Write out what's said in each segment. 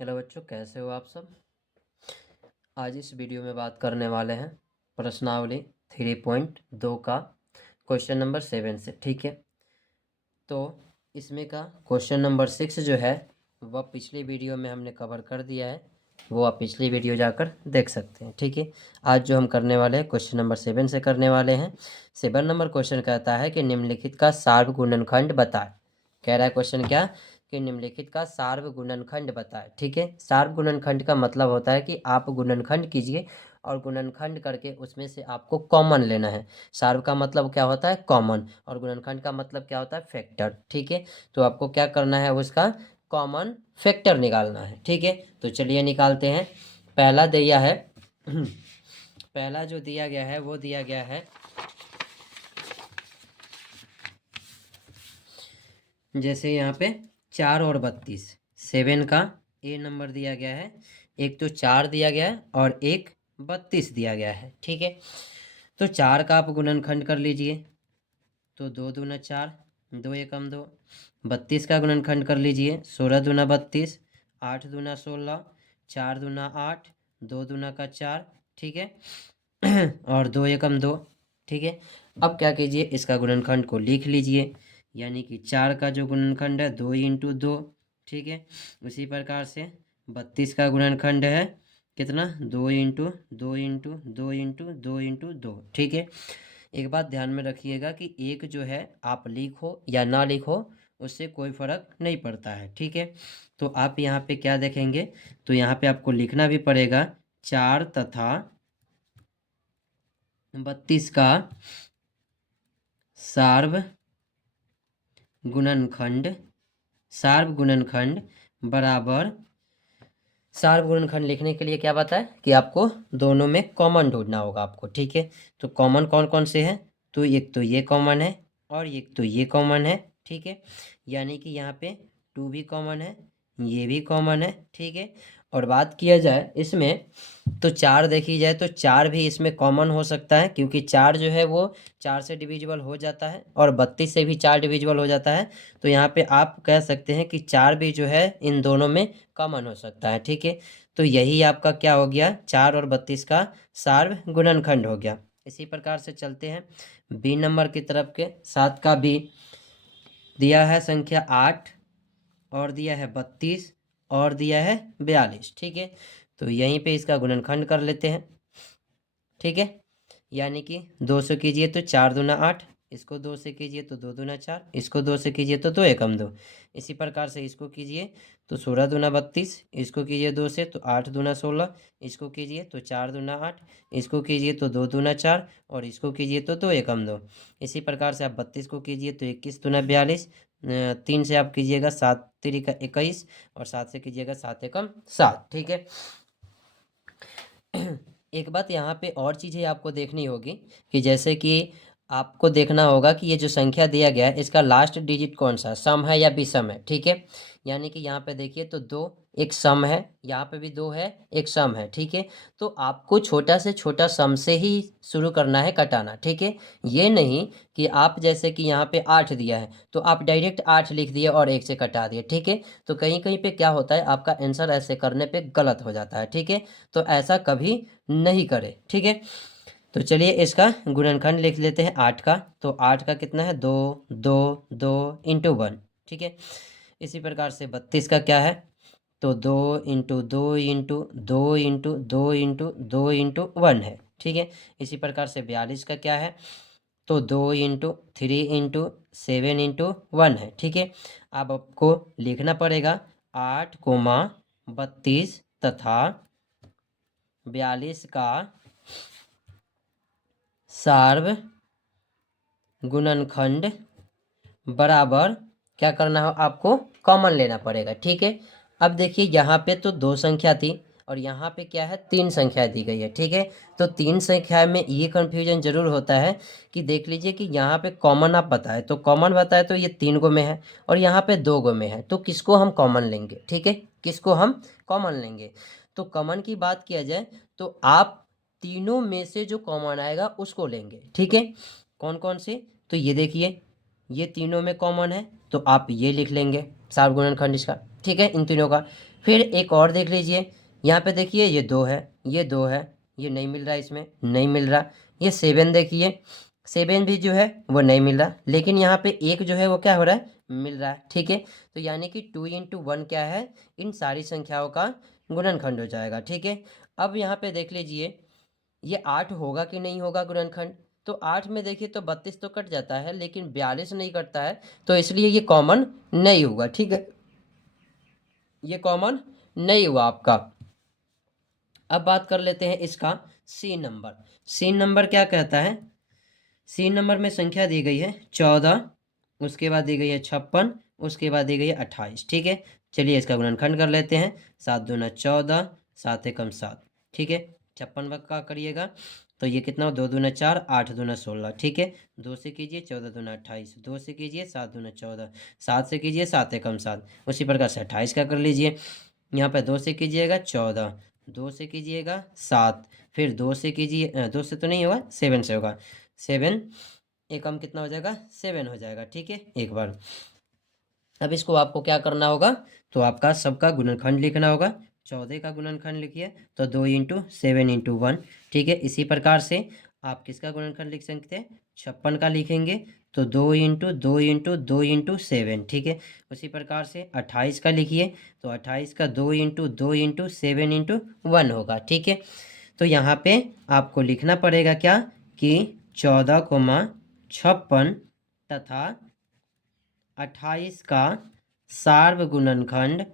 Hello बच्चों, कैसे हो आप सब। आज इस वीडियो में बात करने वाले हैं प्रश्नावली 3.2 का क्वेश्चन नंबर 7 से। ठीक है, तो इसमें का क्वेश्चन नंबर 6 जो है वह पिछली वीडियो में हमने कवर कर दिया है, वो आप पिछली वीडियो जाकर देख सकते हैं। ठीक है, आज जो हम करने वाले हैं क्वेश्चन नंबर 7 से करने वाले हैं। 7 नंबर क्वेश्चन कहता है कि निम्नलिखित का सार्वगुणनखंड बताए। कह रहा है क्वेश्चन क्या, कि निम्नलिखित का सार्वगुणनखंड बताए। ठीक है, सार्वगुणनखंड का मतलब होता है कि आप गुणनखंड कीजिए और गुणनखंड करके उसमें से आपको कॉमन लेना है। सार्व का मतलब क्या होता है, कॉमन, और गुणनखंड का मतलब क्या होता है, फैक्टर। ठीक है, तो आपको क्या करना है, उसका कॉमन फैक्टर निकालना है। ठीक है, तो चलिए निकालते हैं। पहला दिया है पहला जो दिया गया है वो दिया गया है, जैसे यहाँ पे 4 और 32, 7 का ए नंबर दिया गया है। एक तो 4 दिया गया है और एक 32 दिया गया है। ठीक है, तो 4 का आप गुणनखंड कर लीजिए, तो 2 दूना 4, 2 एकम 2। 32 का गुणनखंड कर लीजिए, 16 दूना 32, 8 दूना 16, 4 दूना 8, 2 दूना का 4। ठीक है और 2 एकम 2। ठीक है, अब क्या कीजिए, इसका गुणनखंड को लिख लीजिए, यानी कि 4 का जो गुणनखंड है 2 इंटू 2। ठीक है, उसी प्रकार से 32 का गुणनखंड है कितना, 2 इंटू 2 इंटू 2 इंटू 2 इंटू 2। ठीक है, एक बात ध्यान में रखिएगा कि एक जो है आप लिखो या ना लिखो उससे कोई फर्क नहीं पड़ता है। ठीक है, तो आप यहाँ पे क्या देखेंगे, तो यहाँ पे आपको लिखना भी पड़ेगा 4 तथा 32 का सार्व गुणनखंड, सार्व गुणनखंड बराबर, सार्व गुणनखंड लिखने के लिए क्या बताए कि आपको दोनों में कॉमन ढूंढना होगा आपको। ठीक है, तो कॉमन कौन कौन से हैं, तो एक तो ये कॉमन है और एक तो ये कॉमन है। ठीक है, यानी कि यहाँ पे 2 भी कॉमन है, ये भी कॉमन है। ठीक है, और बात किया जाए इसमें तो 4 देखी जाए तो 4 भी इसमें कॉमन हो सकता है, क्योंकि 4 जो है वो 4 से डिविजिबल हो जाता है और 32 से भी 4 डिविजिबल हो जाता है। तो यहाँ पे आप कह सकते हैं कि 4 भी जो है इन दोनों में कॉमन हो सकता है। ठीक है, तो यही आपका क्या हो गया, 4 और 32 का सार्व गुणनखंड हो गया। इसी प्रकार से चलते हैं बी नंबर की तरफ के। 7 का बी दिया है संख्या 8 और दिया है 32 और दिया है 42। ठीक है, तो यहीं पे इसका गुणनखंड कर लेते हैं। ठीक है, यानी कि 2 से कीजिए तो 4 दूना 8, इसको 2 से कीजिए तो 2 दूना 4, इसको 2 से कीजिए तो 2 एकम 2। इसी प्रकार से इसको कीजिए तो 16 दूना 32, इसको कीजिए 2 से तो 8 दूना 16, इसको कीजिए तो 4 दूना 8, इसको कीजिए तो 2 दूना 4 और इसको कीजिए तो 2 एकम 2। इसी प्रकार से आप 32 को कीजिए तो 21 दूना 42, 3 से आप कीजिएगा 7 तिरिका 21 और 7 से कीजिएगा 7 एकम 7। ठीक है, एक बात यहाँ पे और चीज़ें आपको देखनी होगी कि जैसे कि आपको देखना होगा कि ये जो संख्या दिया गया है इसका लास्ट डिजिट कौन सा है, सम है या विषम है। ठीक है, यानी कि यहाँ पे देखिए तो 2 एक सम है, यहाँ पे भी 2 है एक सम है। ठीक है, तो आपको छोटा से छोटा सम से ही शुरू करना है कटाना। ठीक है, ये नहीं कि आप जैसे कि यहाँ पे 8 दिया है तो आप डायरेक्ट 8 लिख दिए और 1 से कटा दिए। ठीक है, तो कहीं कहीं पे क्या होता है, आपका आंसर ऐसे करने पे गलत हो जाता है। ठीक है, तो ऐसा कभी नहीं करे। ठीक है, तो चलिए इसका गुणनखंड लिख लेते हैं 8 का, तो 8 का कितना है, 2 2 2 इंटू 1। ठीक है, इसी प्रकार से 32 का क्या है, तो 2 into 2 into 2 into 2 into 2 into 1 है। ठीक है, इसी प्रकार से 42 का क्या है, तो 2 इंटू 3 इंटू 7 इंटू 1 है। ठीक है, अब आपको लिखना पड़ेगा 8, 32 तथा 42 का सार्व गुणनखंड बराबर, क्या करना हो आपको, कॉमन लेना पड़ेगा। ठीक है, अब देखिए यहाँ पे तो 2 संख्या थी और यहाँ पे क्या है, 3 संख्या दी गई है। ठीक है, तो 3 संख्या में ये कन्फ्यूजन जरूर होता है कि देख लीजिए कि यहाँ पे कॉमन आप बताए तो कॉमन बताए तो ये 3 गो में है और यहाँ पे 2 गो में है, तो किसको हम कॉमन लेंगे। ठीक है, किसको हम कॉमन लेंगे, तो कॉमन की बात किया जाए तो आप तीनों में से जो कॉमन आएगा उसको लेंगे। ठीक है, कौन कौन से, तो ये देखिए ये तीनों में कॉमन है तो आप ये लिख लेंगे सार्वगुणनखंड इसका। ठीक है, इन तीनों का फिर एक और देख लीजिए, यहाँ पे देखिए ये 2 है, ये 2 है, ये नहीं मिल रहा, इसमें नहीं मिल रहा। ये 7 देखिए, 7 भी जो है वो नहीं मिल रहा, लेकिन यहाँ पे एक जो है वो क्या हो रहा है, मिल रहा है। ठीक है, तो यानी कि 2 इंटू 1 क्या है, इन सारी संख्याओं का गुणनखंड हो जाएगा। ठीक है, अब यहाँ पे देख लीजिए ये 8 होगा कि नहीं होगा गुणनखंड। तो 8 में देखिए तो 32 तो कट जाता है, लेकिन 42 नहीं कटता है, तो इसलिए ये कॉमन नहीं हुआ। ठीक है, ये कॉमन नहीं हुआ आपका। अब बात कर लेते हैं इसका सी नंबर। सी नंबर क्या कहता है, सी नंबर में संख्या दी गई है 14, उसके बाद दी गई है 56, उसके बाद दी गई है 28। ठीक है, चलिए इसका गुणनखंड कर लेते हैं। 7 दूना 14, 7 एकम 7। ठीक है, 56 का करिएगा तो ये कितना हो, 2 दूना 4, 8 दूना 16। ठीक है, 2 से कीजिए 14 दूना 28, 2 से कीजिए 7 दूना 14, 7 से कीजिए 7 एकम 7। उसी प्रकार से 28 का कर लीजिए। यहाँ पे 2 से कीजिएगा 14, 2 से कीजिएगा 7, फिर 2 से कीजिए 2 से तो नहीं होगा, 7 से होगा। 7 एकम कितना हो जाएगा, 7 हो जाएगा। ठीक है, एक बार। अब इसको आपको क्या करना होगा, तो आपका सबका गुणनखंड लिखना होगा। 14 का गुणनखंड लिखिए तो 2 इंटू 7 इंटू 1। ठीक है, इसी प्रकार से आप किसका गुणनखंड लिख सकते हैं, 56 का लिखेंगे तो 2 इंटू 2 इंटू 2 इंटू 7। ठीक है, उसी प्रकार से 28 का लिखिए तो 28 का 2 इंटू 2 इंटू 7 इंटू 1 होगा। ठीक है, तो यहाँ पे आपको लिखना पड़ेगा क्या, कि 14, 56 तथा 28 का सार्वगुणनखंड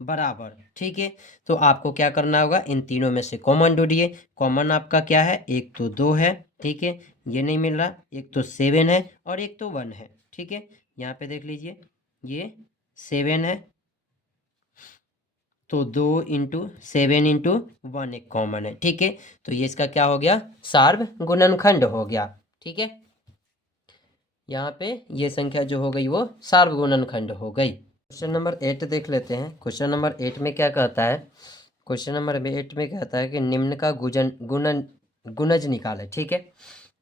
बराबर। ठीक है, तो आपको क्या करना होगा, इन तीनों में से कॉमन ढूंढिए। कॉमन आपका क्या है, एक तो 2 है। ठीक है, ये नहीं मिल रहा, एक तो 7 है और एक तो 1 है। ठीक है, यहाँ पे देख लीजिए ये 7 है, तो 2 इंटू 7 इंटू 1 एक कॉमन है। ठीक है, तो ये इसका क्या हो गया, सार्वगुणनखंड हो गया। ठीक है, यहाँ पे ये संख्या जो हो गई वो सार्वगुणनखंड हो गई। क्वेश्चन नंबर 8 देख लेते हैं। क्वेश्चन नंबर 8 में क्या कहता है, क्वेश्चन नंबर 8 में कहता है कि निम्न का गुणज निकाले। ठीक है,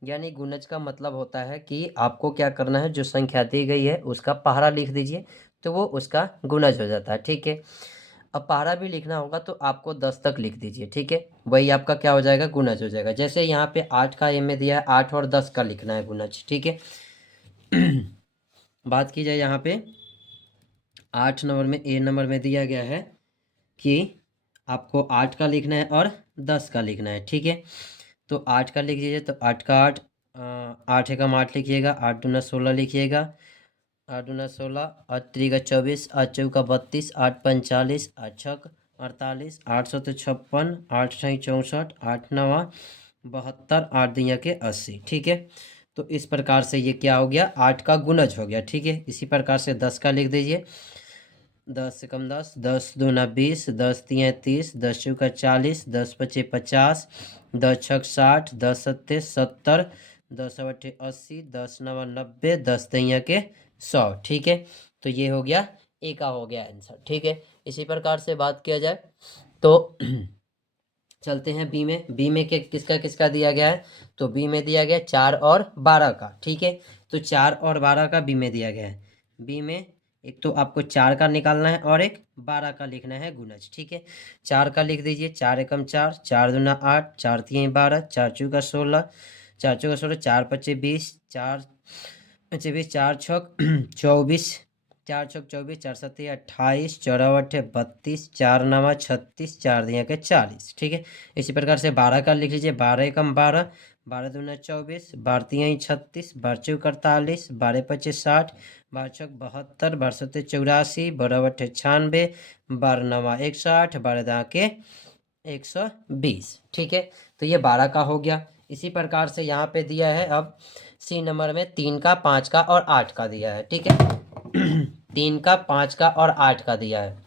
यानी गुणज का मतलब होता है कि आपको क्या करना है, जो संख्या दी गई है उसका पहाड़ा लिख दीजिए तो वो उसका गुणज हो जाता है। ठीक है, अब पहाड़ा भी लिखना होगा तो आपको 10 तक लिख दीजिए। ठीक है, वही आपका क्या हो जाएगा, गुणज हो जाएगा। जैसे यहाँ पे 8 का में दिया है, 8 और 10 का लिखना है गुणज। ठीक है, बात की जाए यहाँ पे 8 नंबर में, ए नंबर में दिया गया है कि आपको 8 का लिखना है और 10 का लिखना है। ठीक है, तो 8 का लिख दीजिए तो 8 का 8, 8 एकम 8 लिखिएगा, 8 दूना 16 लिखिएगा, 8 दूना 16, 8 त्रिका 24, 8 चौका 32, 8 45, 8 छक 48, 8 सौ 56, 8 छः 64, 8 नवा 72, 8 दिया के 80। ठीक है, तो इस प्रकार से ये क्या हो गया, 8 का गुणज हो गया। ठीक है, इसी प्रकार से 10 का लिख दीजिए, 10 से कम 10, 10 दूना 20, 10 तिया 30, 10 चौका 40, 10 पचे 50, 10 छक 60, 10 सत्ते 70, 10 अट्ठे 80, 10 नवा 90, 10 तैया के 100। ठीक है, तो ये हो गया, ए का हो गया आंसर। ठीक है, इसी प्रकार से बात किया जाए तो चलते हैं बी में। बी में किसका किसका दिया गया है, तो बी में दिया गया 4 और 12 का। ठीक है, तो 4 और 12 का बी में दिया गया है। बी में एक तो आपको 4 का निकालना है और एक 12 का लिखना है गुणज। ठीक है, 4 का लिख दीजिए, 4 एकम 4, 4 दूना 8, 4 तीन 12, 4 चौका 16, 4 चौका 16, 4 पच्चे 20, 4 पच्चे 20, 4 छक 24, 4 छक 24, 4 सत्ते 28, 4 अट्ठे 32, 4 नवा 36, 4 दिया के 40। ठीक है, इसी प्रकार से 12 का लिख लीजिए, 12 एकम 12, 12 दूना 24, 12 तिहाई 36, 12 चौक 48, 12 पच्चे 60, 12 छक 72, 12 सत्ते 84, 12 अट्ठे 96, 12 नवा 61, 12 दहा के 120। ठीक है, तो ये 12 का हो गया। इसी प्रकार से यहाँ पे दिया है अब सी नंबर में 3 का 5 का और 8 का दिया है। ठीक है, 3 का 5 का और 8 का दिया है।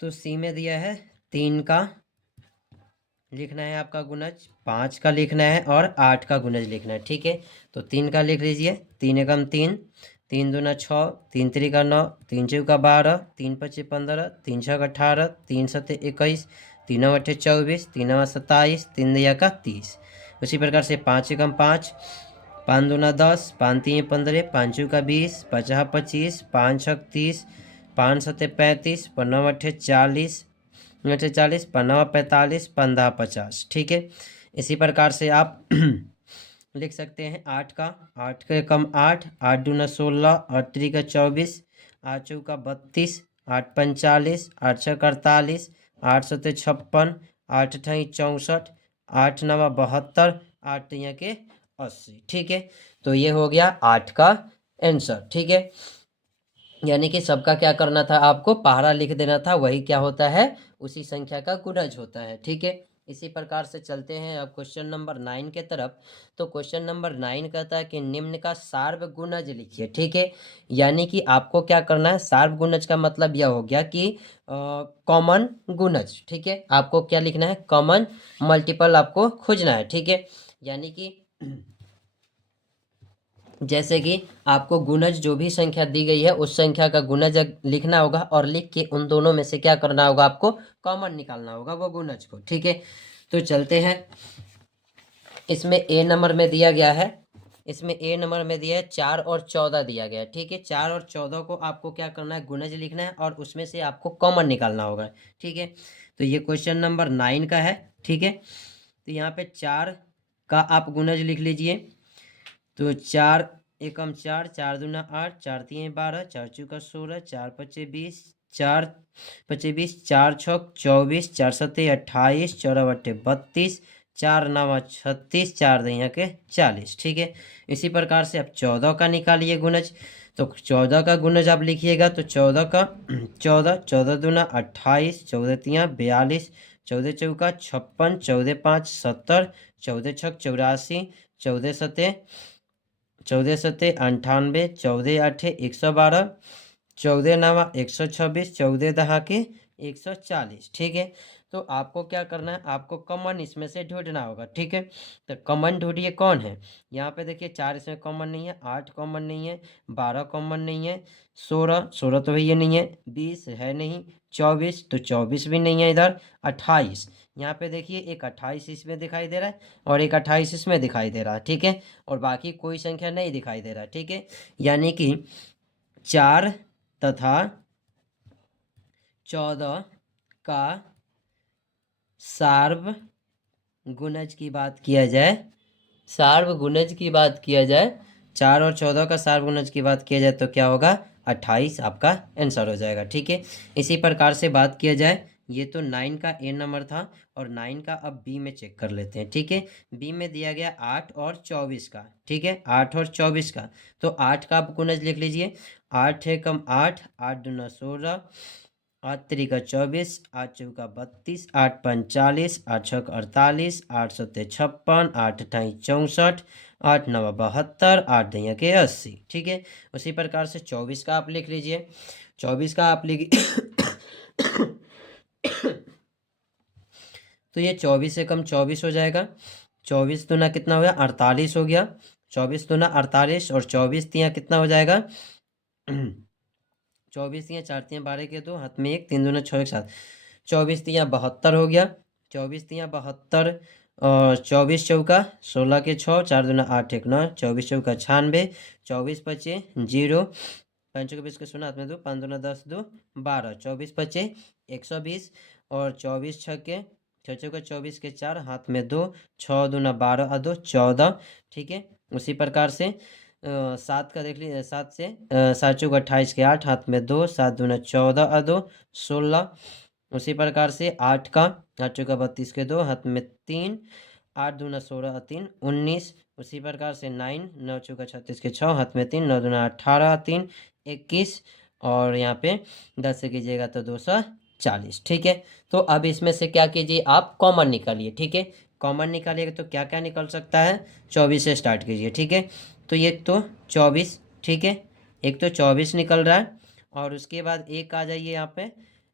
तो सी में दिया है 3 का लिखना है आपका गुणज, 5 का लिखना है और 8 का गुणज लिखना है। ठीक है, तो 3 का लिख लीजिए, 3 एकम 3, 3 दूना 6, 3 त्रिका 9, 3 चौका 12, 3 पच्चे 15, 3 छक 18, 3 सत्ते 21, 3 अट्ठे 24, 3 नवा 27, 3 दिया का 30। उसी प्रकार से 5 एकम 5, पाँच दूना 10, पाँच तीन 15, पाँच चौका 20, पचास 25, पाँच छक 30, पाँच सत्ते 35, पन्नव अट्ठे 40, अट्ठे 40, पन्नवा 45, पंद्रह 50। ठीक है, इसी प्रकार से आप लिख सकते हैं आठ का, आठ के कम आठ, आठ दूना 16, आठ त्रिका 24, आठ चौका 32, आठ 45, आठ छक 48, आठ सत्ते 56, आठ अठाई 64, आठ नवा 72, आठ तिया के 80। ठीक है, तो ये हो गया आठ का आंसर। ठीक है, यानी कि सबका क्या करना था, आपको पहाड़ा लिख देना था, वही क्या होता है, उसी संख्या का गुणज होता है। ठीक है, इसी प्रकार से चलते हैं अब क्वेश्चन नंबर 9 के तरफ। तो क्वेश्चन नंबर 9 कहता है कि निम्न का सार्व गुणज लिखिए। ठीक है, यानी कि आपको क्या करना है, सार्व गुणज का मतलब यह हो गया कि कॉमन गुणज। ठीक है, आपको क्या लिखना है, कॉमन मल्टीपल आपको खोजना है। ठीक है, यानी कि जैसे कि आपको गुणज जो भी संख्या दी गई है उस संख्या का गुणज लिखना होगा, और लिख के उन दोनों में से क्या करना होगा, आपको कॉमन निकालना होगा वो गुणज को। ठीक है, तो चलते हैं, इसमें ए नंबर में दिया गया है, इसमें ए नंबर में दिया है 4 और 14 दिया गया है। ठीक है, 4 और 14 को आपको क्या करना है, गुणज लिखना है और उसमें से आपको कॉमन निकालना होगा। ठीक है, तो ये क्वेश्चन नंबर 9 का है। ठीक है, तो यहाँ पे 4 का आप गुणज लिख लीजिए। तो चार एकम चार, चार दूना 8, चार तीन 12, चार चौका 16, चार पच्चे 20, चार पच्चे 20, चार छक 24, चार सत्ते 28, चौरा बट्टे 32, चार नवा 36, चार दहिया के 40। ठीक है, इसी प्रकार से आप 14 का निकालिए गुणज। तो 14 का गुणज आप लिखिएगा, तो 14 का 14, 14 दूना 28, 14 तिया 42, 14 चौका 56, 14 5 70, 14 छक 84, 14 सत्ते 14 सत्ते 98, 14 आठे 112, 14 नवा 126, 14 दहा के 140। ठीक है, तो आपको क्या करना है, आपको कॉमन इसमें से ढूंढना होगा। ठीक है, तो कॉमन ढूंढिए कौन है। यहाँ पे देखिए 4 इसमें कॉमन नहीं है, 8 कॉमन नहीं है, 12 कॉमन नहीं है, 16, 16 तो ये नहीं है, 20 है नहीं, 24 तो 24 भी नहीं है इधर, 28 यहाँ पे देखिए एक 28 इसमें दिखाई दे रहा है और एक 28 इसमें दिखाई दे रहा है। ठीक है, और बाकी कोई संख्या नहीं दिखाई दे रहा। ठीक है, यानी कि 4 तथा 14 का सार्व गुणज की बात किया जाए, सार्व गुणज की बात किया जाए, 4 और 14 का सार्व गुणज की बात किया जाए तो क्या होगा, 28 आपका आंसर हो जाएगा। ठीक है, इसी प्रकार से बात किया जाए, ये तो 9 का ए नंबर था, और 9 का अब बी में चेक कर लेते हैं। ठीक है, बी में दिया गया 8 और 24 का। ठीक है, 8 और 24 का, तो 8 का आप गुणज लिख लीजिए। 8 है कम 8, 8 दूना 16, आठ तिरिका 24, आठ चौका 32, आठ 45, आठ छक 48, आठ सत्ते 56, आठ अठाई 64, आठ नवा 72, आठ दैया के 80। ठीक है, उसी प्रकार से 24 का आप लिख लीजिए। 24 का आप लिख तो ये 24 से कम 24 हो जाएगा। 24 दूना कितना हो गया, 48 हो गया। 24 दूना 48 और 24 तिया कितना हो जाएगा 24 तिया 4 तिया 12 के 2, हाथ में 1, 3 दूना 6 एक साथ, 24 तिया 72 हो गया। 24 तिया 72 और 24 चौका 16 के 6, 4 दूना 8 एक 9, 24 चौका 96, 24 पचे 0, 5 के 20 के सुना हाथ में 2, 5 दूना 10 2 12, 24 पचे 120 और 24 छके 6 चौका 24 के 4, हाथ में 2, 6 दूना 12 और 2 14। ठीक है, उसी प्रकार से 7 का देख लीजिए, 7 से 7 चौका 28 के 8, हाथ में 2, 7 दूना 14 और 2 16। उसी प्रकार से 8 का 8 चौका 32 के 2, हाथ में 3, 8 दूना 16 और 3 19। उसी प्रकार से 9, 9 चौका 36 के 6, हाथ में 3, 9 दूना 18 3 21, और यहाँ पे 10 से कीजिएगा तो 240। ठीक है, तो अब इसमें से क्या कीजिए, आप कॉमन निकालिए। ठीक है, कॉमन निकालिएगा तो क्या क्या निकल सकता है, 24 से स्टार्ट कीजिए। ठीक है, तो ये तो 24। ठीक है, एक तो 24 निकल रहा है, और उसके बाद एक आ जाइए यहाँ पे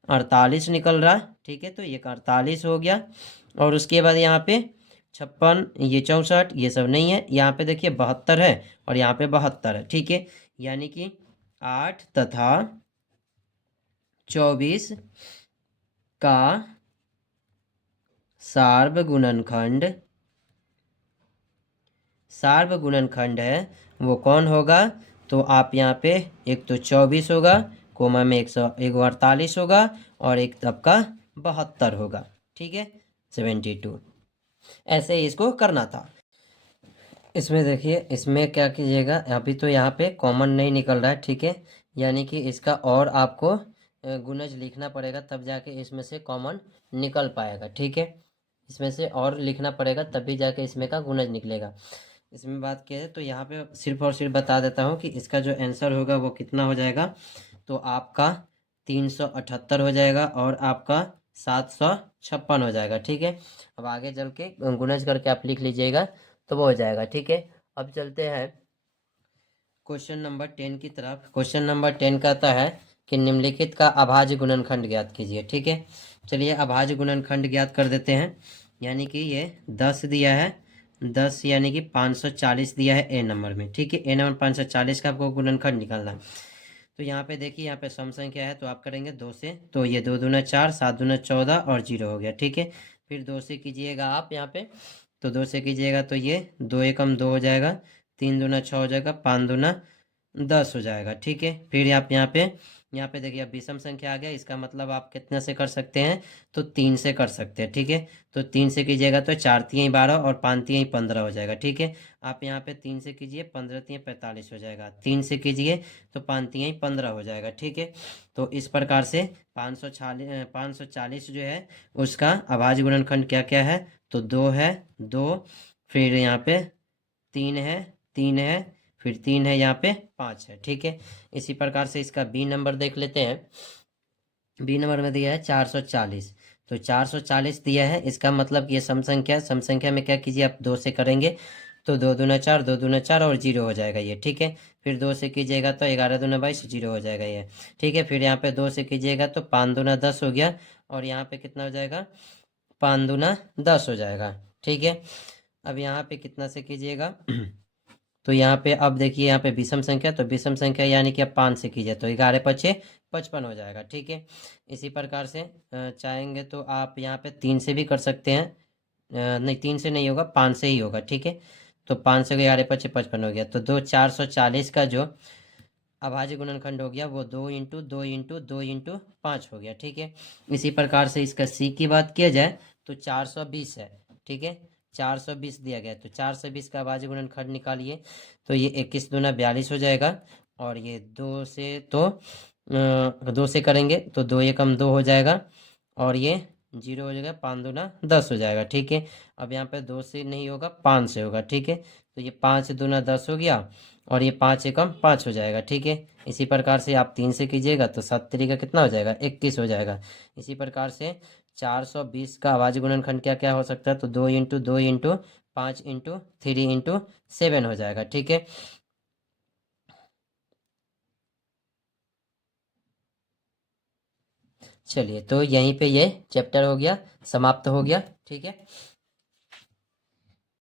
48 निकल रहा है। ठीक है, तो ये 48 हो गया, और उसके बाद यहाँ पे 56, ये 64, ये सब नहीं है। यहाँ पे देखिए 72 है और यहाँ पे 72 है। ठीक है, यानी कि 8 तथा 24 का सार्व गुणनखंड सार्व गुणनखंड है वो कौन होगा, तो आप यहाँ पे एक तो 24 होगा, कोमा में 148 होगा, और एक आपका 72 होगा, ठीक है, 72। ऐसे ही इसको करना था। इसमें देखिए, इसमें क्या कीजिएगा, अभी तो यहाँ पे कॉमन नहीं निकल रहा है, ठीक है, यानी कि इसका और आपको गुणज लिखना पड़ेगा, तब जाके इसमें से कॉमन निकल पाएगा, ठीक है। इसमें से और लिखना पड़ेगा तभी जाके इसमें का गुणज निकलेगा। इसमें बात किया है तो यहाँ पे सिर्फ और सिर्फ बता देता हूँ कि इसका जो आंसर होगा वो कितना हो जाएगा, तो आपका 378 हो जाएगा और आपका 756 हो जाएगा, ठीक है। अब आगे चल के गुणज करके आप लिख लीजिएगा तो वो हो जाएगा, ठीक है। अब चलते हैं क्वेश्चन नंबर 10 की तरफ। क्वेश्चन नंबर 10 कहता है कि निम्नलिखित का अभाज्य गुणनखंड ज्ञात कीजिए, ठीक है। चलिए अभाज्य गुणनखंड ज्ञात कर देते हैं। यानी कि ये 10 दिया है, 10 यानी कि 540 दिया है ए नंबर में, ठीक है। ए नंबर 540 का आपको गुणनखंड निकालना है। तो यहाँ पे देखिए, यहाँ पे सम संख्या है तो आप करेंगे 2 से, तो ये 2 दूना 4, 7 दूना 14 और 0 हो गया, ठीक है। फिर 2 से कीजिएगा आप यहाँ पे, तो 2 से कीजिएगा तो ये 2 एकम 2 हो जाएगा, 3 दूना 6 हो जाएगा, 5 दूना 10 हो जाएगा, ठीक है। फिर आप यहाँ पे देखिए, अब विषम संख्या आ गया, इसका मतलब आप कितने से कर सकते हैं, तो 3 से कर सकते हैं, ठीक है। तो 3 से कीजिएगा तो 4 तियाई 12 और 5 तियाई 15 हो जाएगा, ठीक है। आप यहाँ पे 3 से कीजिए, 15 तियाई 45 हो जाएगा, 3 से कीजिए तो 5 तियाई 15 हो जाएगा, ठीक है। तो इस प्रकार से 540 जो है उसका अभाज्य गुणनखंड क्या क्या है, तो 2 है, 2, फिर यहाँ पे 3 है, 3 है, फिर 3 है, यहाँ पे 5 है, ठीक है। इसी प्रकार से इसका बी नंबर देख लेते हैं। बी नंबर में दिया है 440, तो 440 दिया है, इसका मतलब ये सम संख्या, सम संख्या में क्या कीजिए आप 2 से करेंगे तो 2 दूना 4, 2 दूना 4 और 0 हो जाएगा ये, ठीक है। फिर 2 से कीजिएगा तो 11 दूना 22, 0 हो जाएगा ये, ठीक है। फिर यहाँ पे 2 से कीजिएगा तो 5 दूना 10 हो गया, और यहाँ पे कितना हो जाएगा, 5 दूना 10 हो जाएगा, ठीक है। अब यहाँ पे कितना से कीजिएगा तो यहाँ पे अब देखिए, यहाँ पे विषम संख्या, तो विषम संख्या यानी कि अब 5 से कीजिए तो 11 पचे 55 हो जाएगा, ठीक है। इसी प्रकार से चाहेंगे तो आप यहाँ पे 3 से भी कर सकते हैं, नहीं 3 से नहीं होगा, 5 से ही होगा, ठीक है। तो 5 से 11 पचे 55 हो गया, तो 440 का जो अभाज्य गुणनखंड हो गया वो 2 इंटू 2 इंटू 2 इंटू 5 हो गया, ठीक है। इसी प्रकार से इसका सी की बात किया जाए तो 420 है, ठीक है, 420 दिया गया, तो 420 का अभाज्य गुणनखंड निकालिए, तो ये 21 दूना 42 हो जाएगा, और ये 2 से तो 2 से करेंगे तो 2 एकम 2 हो जाएगा, और ये 0 हो जाएगा, 5 दूना 10 हो जाएगा, ठीक है। अब यहाँ पे 2 से नहीं होगा, 5 से होगा, ठीक है। तो ये 5 दूना 10 हो गया, और ये 5 एकम 5 हो जाएगा, ठीक है। इसी प्रकार से आप 3 से कीजिएगा तो 7 तरीका कितना हो जाएगा, 21 हो जाएगा। इसी प्रकार से 420 का अभाज्य गुणनखंड क्या क्या हो सकता है, तो 2 इंटू 2 इंटू 5 इंटू 3 इंटू 7 हो जाएगा, ठीक है। चलिए, तो यहीं पे ये चैप्टर हो गया, समाप्त हो गया, ठीक है।